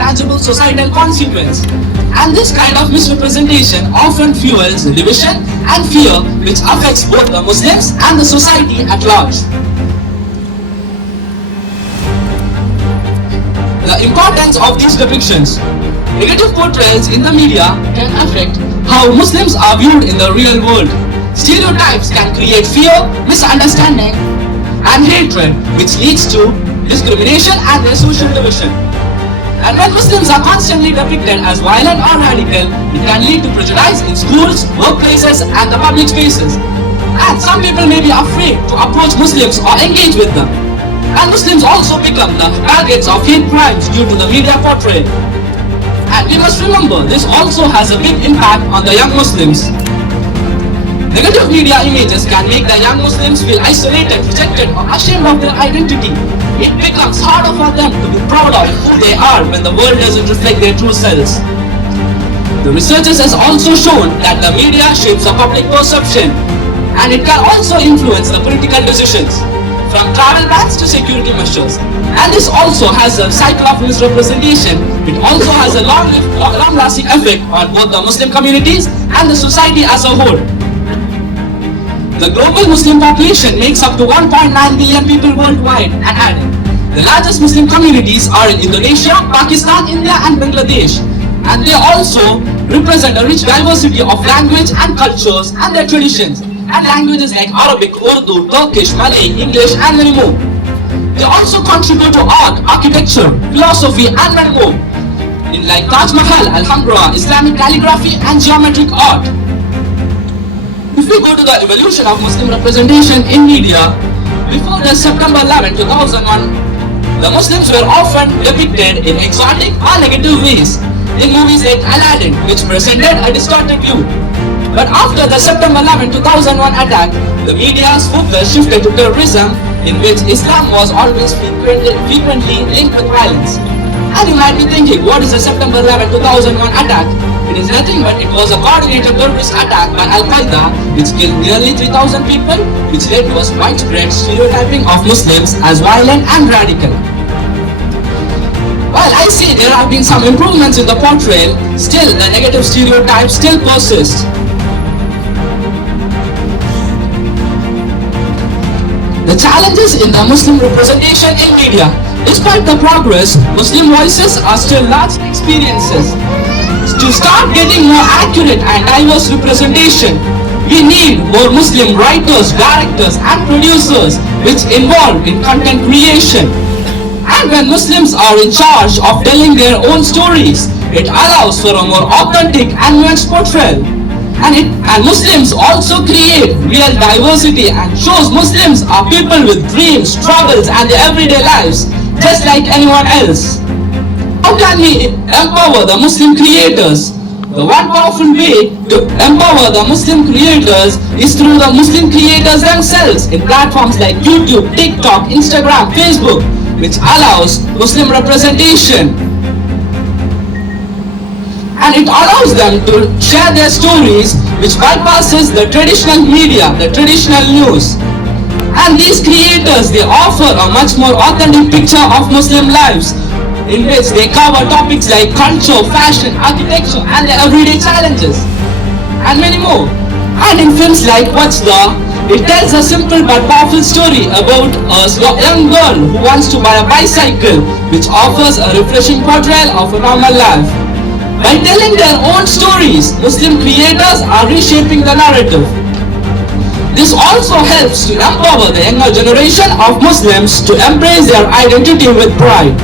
tangible societal consequence. And this kind of misrepresentation often fuels division and fear, which affects both the Muslims and the society at large. The importance of these depictions. Negative portrayals in the media can affect how Muslims are viewed in the real world. Stereotypes can create fear, misunderstanding, and hatred, which leads to discrimination and their social division. And when Muslims are constantly depicted as violent or radical, it can lead to prejudice in schools, workplaces, and the public spaces. And some people may be afraid to approach Muslims or engage with them. And Muslims also become the targets of hate crimes due to the media portrayal. And we must remember, this also has a big impact on the young Muslims. Negative media images can make the young Muslims feel isolated, rejected, or ashamed of their identity. It becomes harder for them to be proud of who they are when the world doesn't reflect their true selves. The researchers has also shown that the media shapes the public perception, and it can also influence the political decisions, from travel bans to security measures. And this also has a cycle of misrepresentation. It also has a long-lasting effect on both the Muslim communities and the society as a whole. The global Muslim population makes up to 1.9 billion people worldwide, and the largest Muslim communities are in Indonesia, Pakistan, India, and Bangladesh. And they also represent a rich diversity of language and cultures and their traditions, and languages like Arabic, Urdu, Turkish, Malay, English, and many more. They also contribute to art, architecture, philosophy, and many more, in like Taj Mahal, Alhambra, Islamic calligraphy, and geometric art. If we go to the evolution of Muslim representation in media, before the September 11, 2001, the Muslims were often depicted in exotic or negative ways in movies like Aladdin, which presented a distorted view. But after the September 11, 2001 attack, the media's focus shifted to terrorism, in which Islam was always frequently linked with violence. And you might be thinking, what is the September 11, 2001 attack? It is nothing but it was a coordinated terrorist attack by Al-Qaeda, which killed nearly 3,000 people, which led to a widespread stereotyping of Muslims as violent and radical. While I say there have been some improvements in the portrayal, still the negative stereotypes still persist. The challenges in the Muslim representation in media. Despite the progress, Muslim voices are still large experiences. To start getting more accurate and diverse representation, we need more Muslim writers, directors, and producers which involved in content creation. And when Muslims are in charge of telling their own stories, it allows for a more authentic and nuanced portrayal. And Muslims also create real diversity and shows Muslims are people with dreams, struggles, and their everyday lives, just like anyone else. How can we empower the Muslim creators? The one powerful way to empower the Muslim creators is through the Muslim creators themselves in platforms like YouTube, TikTok, Instagram, Facebook, which allows Muslim representation. And it allows them to share their stories, which bypasses the traditional media, the traditional news. And these creators, they offer a much more authentic picture of Muslim lives, in which they cover topics like culture, fashion, architecture, and their everyday challenges, and many more. And in films like What's The, it tells a simple but powerful story about a young girl who wants to buy a bicycle, which offers a refreshing portrayal of a normal life. By telling their own stories, Muslim creators are reshaping the narrative. This also helps to empower the younger generation of Muslims to embrace their identity with pride.